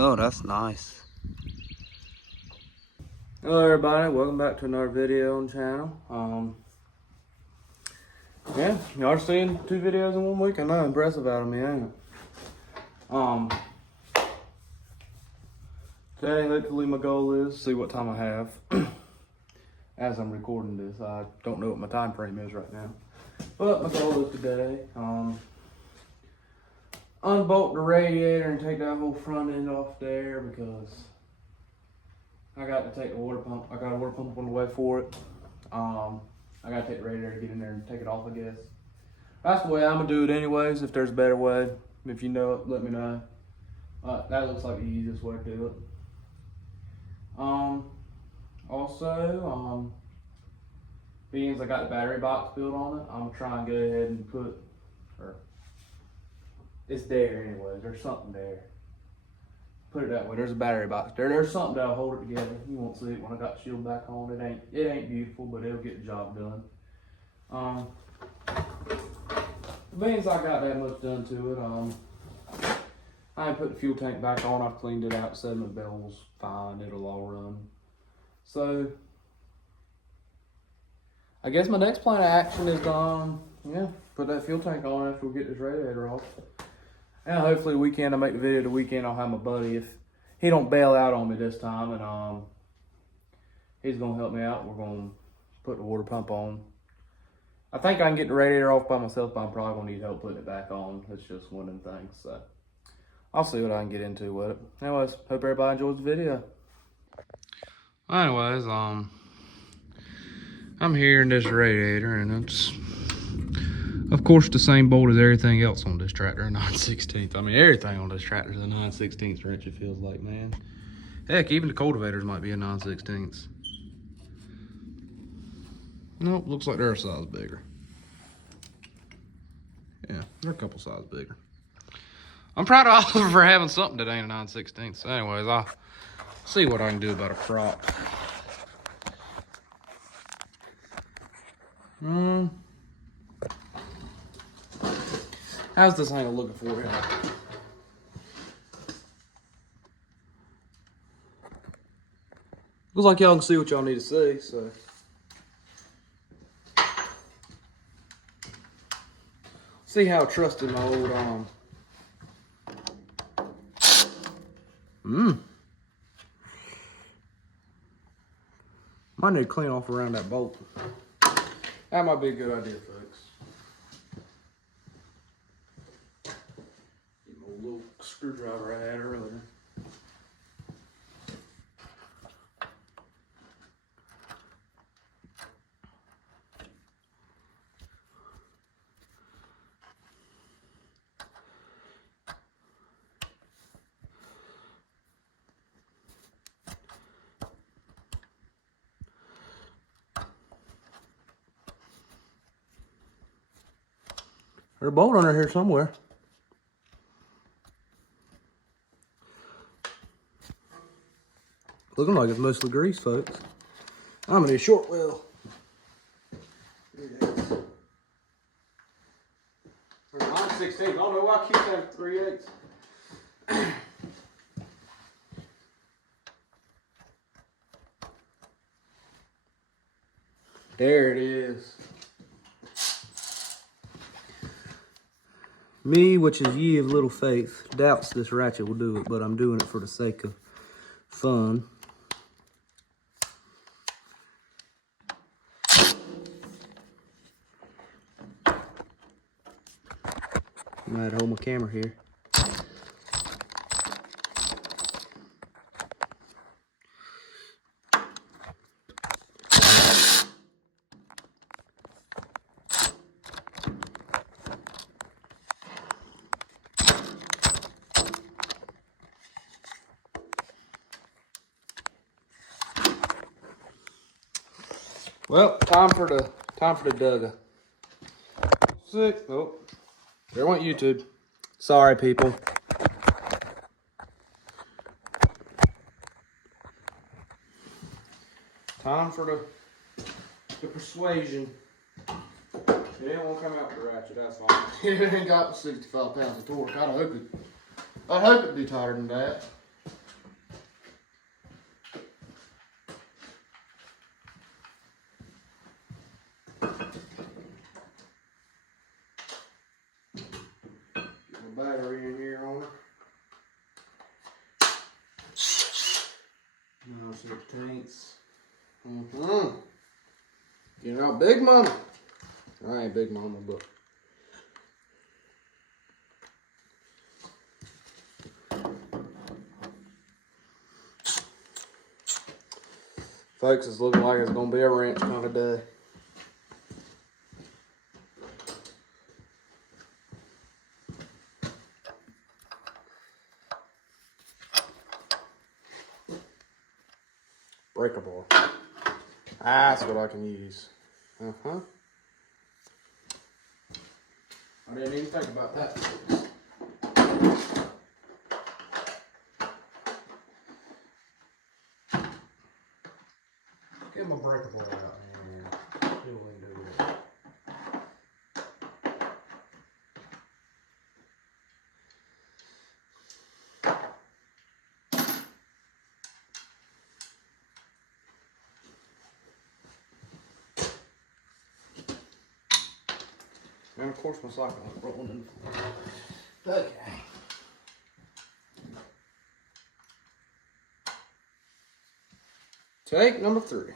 Oh, that's nice. Hello everybody, welcome back to another video on the channel. Yeah, y'all are seeing 2 videos in 1 week. I know, impressive out of me, ain't it? Today, hopefully my goal is to see what time I have as I'm recording this. I don't know what my time frame is right now, but my goal is today, unbolt the radiator and take that whole front end off there because I got to take the water pump. I got a water pump on the way for it. I got to take the radiator to get in there and take it off, I guess. That's the way I'm going to do it anyways. If there's a better way, if you know it, let me know. That looks like the easiest way to do it. Also, being I got the battery box built on it, I'm going to try and go ahead and put, it's there anyways. There's something there. Put it that way. There's a battery box there. There's something that'll hold it together. You won't see it when I got the shield back on. It ain't beautiful, but it'll get the job done. Being I got that much done to it, I ain't put the fuel tank back on. I've cleaned it out, said my bell's fine. It'll all run. So I guess my next plan of action is put that fuel tank on after we get this radiator off. And hopefully the weekend, I make the video the weekend, I'll have my buddy, if he don't bail out on me this time, and he's gonna help me out. We're gonna put the water pump on. I think I can get the radiator off by myself, but I'm probably gonna need help putting it back on. It's just one of them things, so I'll see what I can get into with it. Anyways, hope everybody enjoys the video. Anyways, I'm here in this radiator, and it's of course the same bolt as everything else on this tractor, a 9/16. I mean, everything on this tractor is a 9/16 wrench, it feels like, man. Heck, even the cultivators might be a 9/16. Nope, looks like they're a size bigger. Yeah, they're a couple sizes bigger. I'm proud of Oliver for having something that ain't a 9/16. So anyways, I'll see what I can do about a prop. How's this angle looking for you? Looks like y'all can see what y'all need to see, so. See how trusted my old, might need to clean off around that bolt. That might be a good idea, folks. Get my little screwdriver I had earlier. There's a bolt under here somewhere. Looking like it's mostly grease, folks. I'm gonna need a short wheel. Here it is. There's 9/16. I don't know why I keep saying 3/8. There it is. Me, which is ye of little faith, doubts this ratchet will do it, but I'm doing it for the sake of fun. I might hold my camera here. Well, time for the Dugga. Sick. Oh, there went YouTube. Sorry, people. Time for the persuasion. It ain't won't come out with the ratchet. That's fine. It ain't got 65 pounds of torque. I'd hope it'd be tighter than that. battery in here on it. 9/16. Get it out, Big Mama. I ain't Big Mama, but folks, it's looking like it's gonna be a wrench kind of day. Breakable. That's what I can use. I didn't even think about that. Get my breakable out and see what we can do with it. And of course my socket went rolling in the floor. Okay. Take number 3.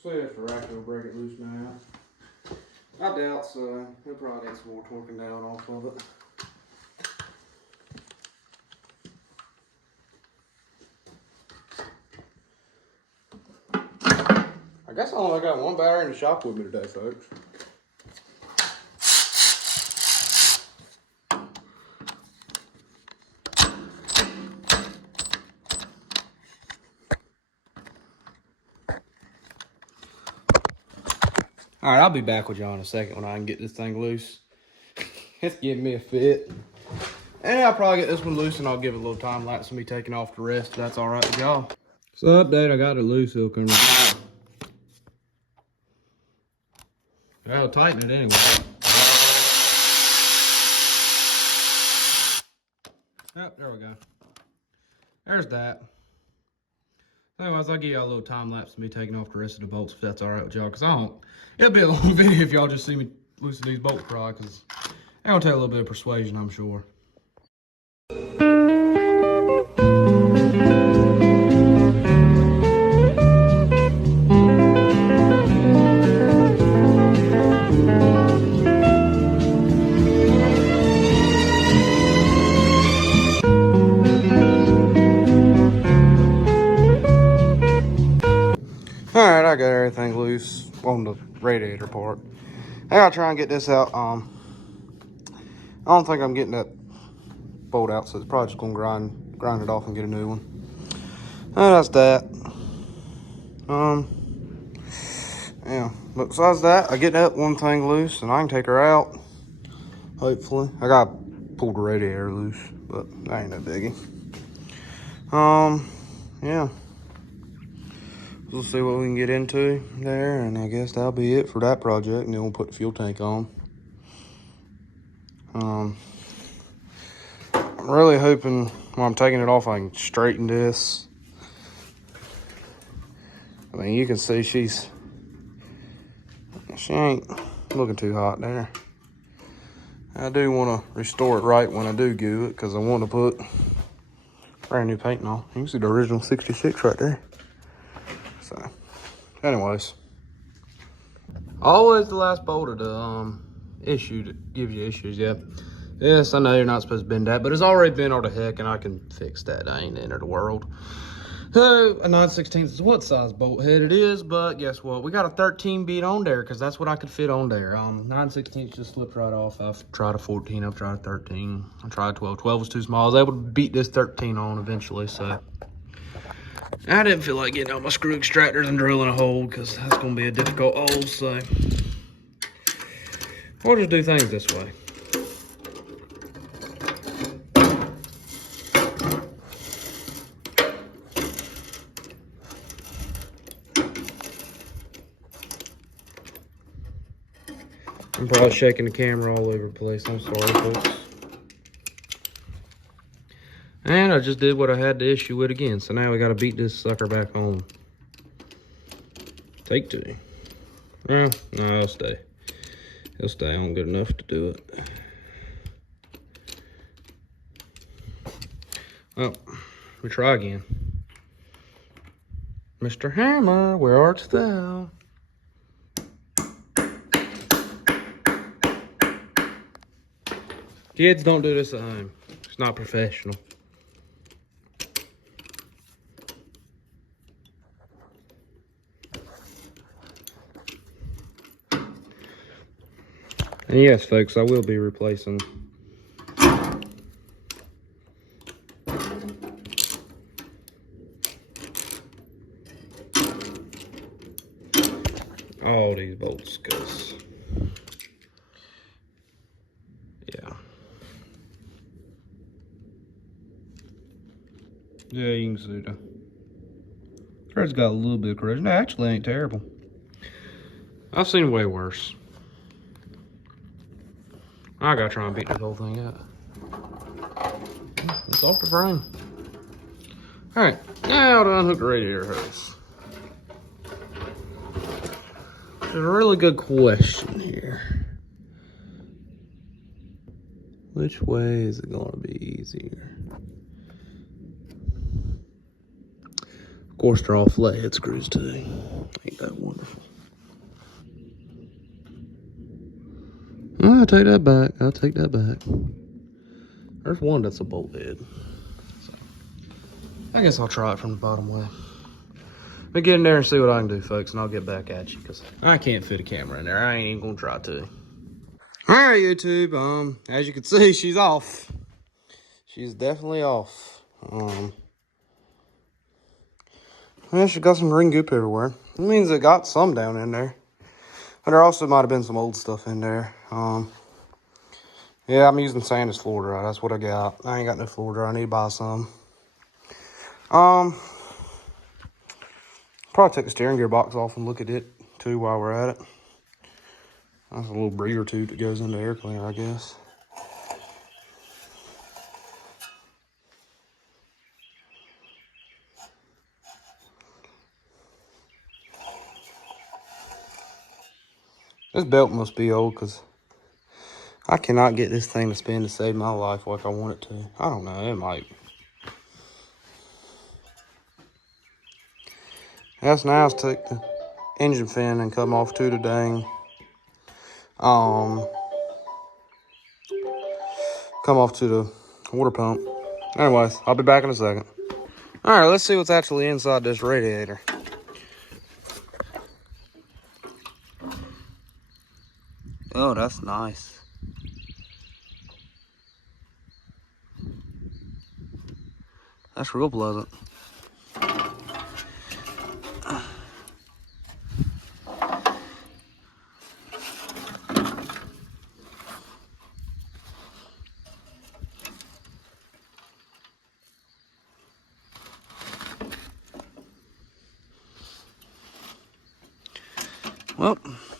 See if the rack will break it loose now. I doubt so. He'll probably need some more torquing down off of it. I guess I only got one battery in the shop with me today, folks. Alright, I'll be back with y'all in a second when I can get this thing loose. It's giving me a fit. And I'll probably get this one loose and I'll give it a little time lapse and be taking off the rest if that's alright with y'all. So update, I got it loose, so can I'll tighten it anyway. Yep, there we go. There's that. Anyways, I'll give y'all a little time lapse of me taking off the rest of the bolts if that's alright with y'all, because it'll be a long video if y'all just see me loosen these bolts probably, because it's gonna take a little bit of persuasion, I'm sure. Alright, I got everything loose on the radiator part. I gotta try and get this out. I don't think I'm getting that bolt out, so it's probably just gonna grind it off and get a new one. And that's that. Yeah, but besides that, I get that one thing loose and I can take her out. Hopefully. I gotta pull the radiator loose, but that ain't no biggie. Yeah. We'll see what we can get into there, and I guess that'll be it for that project, and then we'll put the fuel tank on. I'm really hoping when I'm taking it off I can straighten this. I mean, you can see she ain't looking too hot there. I do want to restore it right when I do give it, because I want to put brand new paint on. You can see the original 66 right there. So, anyways, always the last bolt of the issue that gives you issues. Yeah, yes, I know you're not supposed to bend that, but it's already bent all the heck, and I can fix that. I ain't the end of the world. So a 9/16 is what size bolt head it is, but guess what? We got a 13 bead on there because that's what I could fit on there. 9/16 just slipped right off. I've tried a 14, I've tried a 13, I tried 12. 12 was too small. I was able to beat this 13 on eventually, so. I didn't feel like getting out my screw extractors and drilling a hole because that's going to be a difficult hole, so we'll just do things this way. I'm probably shaking the camera all over the place. I'm sorry, folks. And I just did what I had to issue with again. So now we got to beat this sucker back on. Take 2. Well, no, it'll stay. It'll stay on good enough to do it. Well, we try again. Mr. Hammer, where art thou? Kids, don't do this at home. It's not professional. And yes, folks, I will be replacing all these bolts, because yeah, you can see the thread's got a little bit of corrosion. No, actually ain't terrible. I've seen way worse. I gotta try and beat this whole thing up. It's off the frame. Alright, now to unhook the radiator hose. There's a really good question here. Which way is it gonna be easier? Of course, they're all flathead screws too. Ain't that wonderful? I'll take that back. I'll take that back. There's one that's a bolt head. So, I guess I'll try it from the bottom way. Let me get in there and see what I can do, folks, and I'll get back at you, because I can't fit a camera in there. I ain't even gonna try to. Alright, YouTube. As you can see, she's off. She's definitely off. Yeah, she got some green goop everywhere. It means it got some down in there. But there also might have been some old stuff in there. Yeah, I'm using sand as floor dry. That's what I got. I ain't got no floor dry. I need to buy some. Probably take the steering gear box off and look at it too while we're at it. That's a little breather tube that goes into the air cleaner, I guess. This belt must be old, because I cannot get this thing to spin to save my life like I want it to. I don't know, it might. That's now to take the engine fin and come off to the dang, come off to the water pump. Anyways, I'll be back in a second. All right, let's see what's actually inside this radiator. Oh, that's nice. That's real pleasant. Well,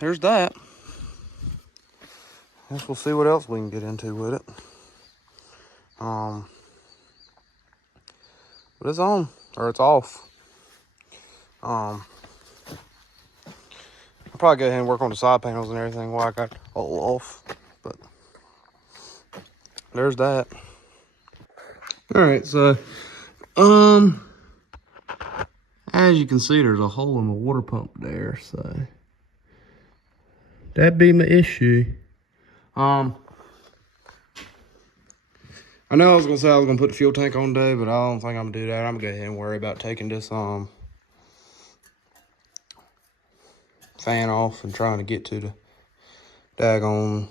there's that. Guess we'll see what else we can get into with it. But it's on, or it's off. I'll probably go ahead and work on the side panels and everything while I got all off. But there's that. All right, so as you can see, there's a hole in the water pump there, so that'd be my issue. I know I was gonna say I was gonna put the fuel tank on today, but I don't think I'm gonna do that. I'm gonna go ahead and worry about taking this fan off and trying to get to the daggone,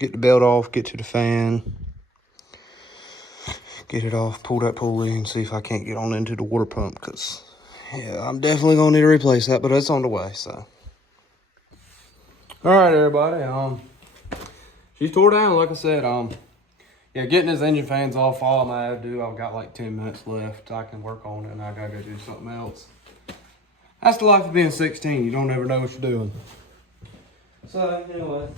get the belt off, get to the fan, get it off, pull that pulley, and see if I can't get on into the water pump, because yeah, I'm definitely gonna need to replace that, but it's on the way. So all right, everybody, she's tore down, like I said. Yeah, getting his engine fans off, all I'm gonna do, I've got like 10 minutes left. I can work on it, and I gotta go do something else. That's the life of being 16. You don't ever know what you're doing. So anyway,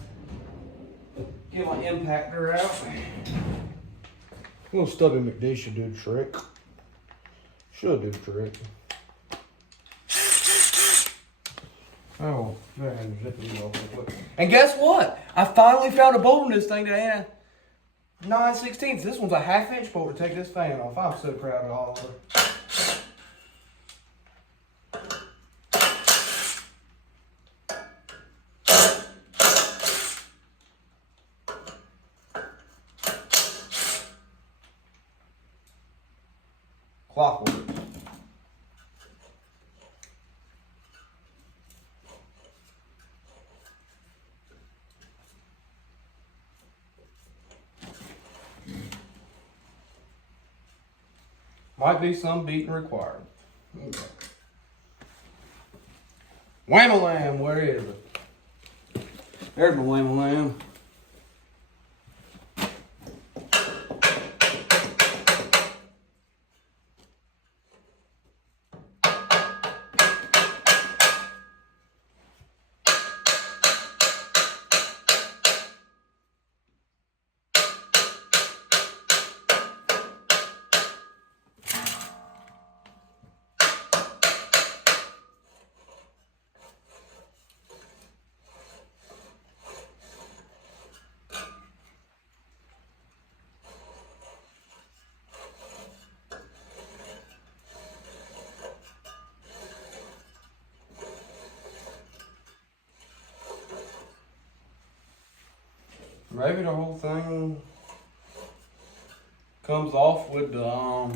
get my impactor out. A little stubby McD should do the trick. Should do the trick. Oh, go ahead and zip it off real quick. And guess what? I finally found a bolt in this thing that ain't a 9/16. This one's a 1/2 inch bolt to take this fan off. I'm so proud of Oliver. Clockwork. Might be some beating required. Okay. Wham-a-lam, where is it? There's my wham-a-lam. Maybe the whole thing comes off with the, I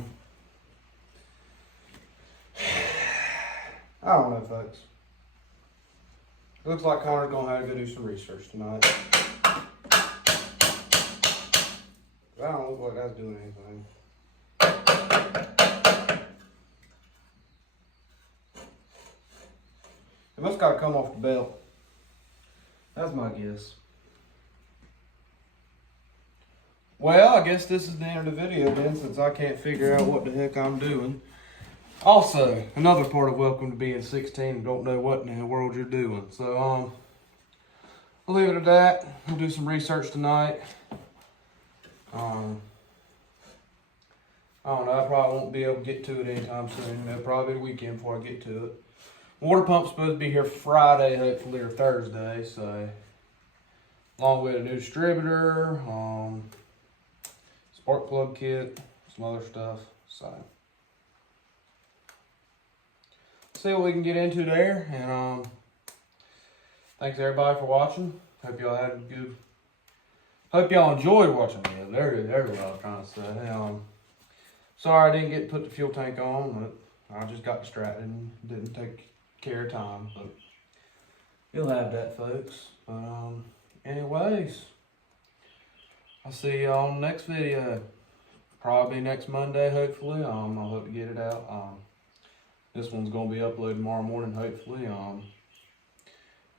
don't know, folks. Looks like Connor's gonna have to go do some research tonight. I don't look like that's doing anything. It must gotta come off the belt. That's my guess. Well, I guess this is the end of the video then, since I can't figure out what the heck I'm doing. Also, another part of welcome to being 16 and don't know what in the world you're doing. So, I'll leave it at that. We'll do some research tonight. I don't know, I probably won't be able to get to it anytime soon. It'll probably be the weekend before I get to it. Water pump's supposed to be here Friday, hopefully, or Thursday, so along with a new distributor, spark plug kit, some other stuff. So see what we can get into there. And thanks everybody for watching. Hope y'all had a good. Hope y'all enjoyed watching me. There's what I was trying to say. Sorry I didn't get to put the fuel tank on, but I just got distracted and didn't take care of time. But you'll have that, folks. But anyways, I'll see y'all on the next video. Probably next Monday, hopefully. I hope to get it out. This one's gonna be uploaded tomorrow morning, hopefully.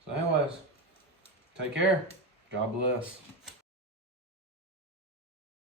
So anyways, take care. God bless.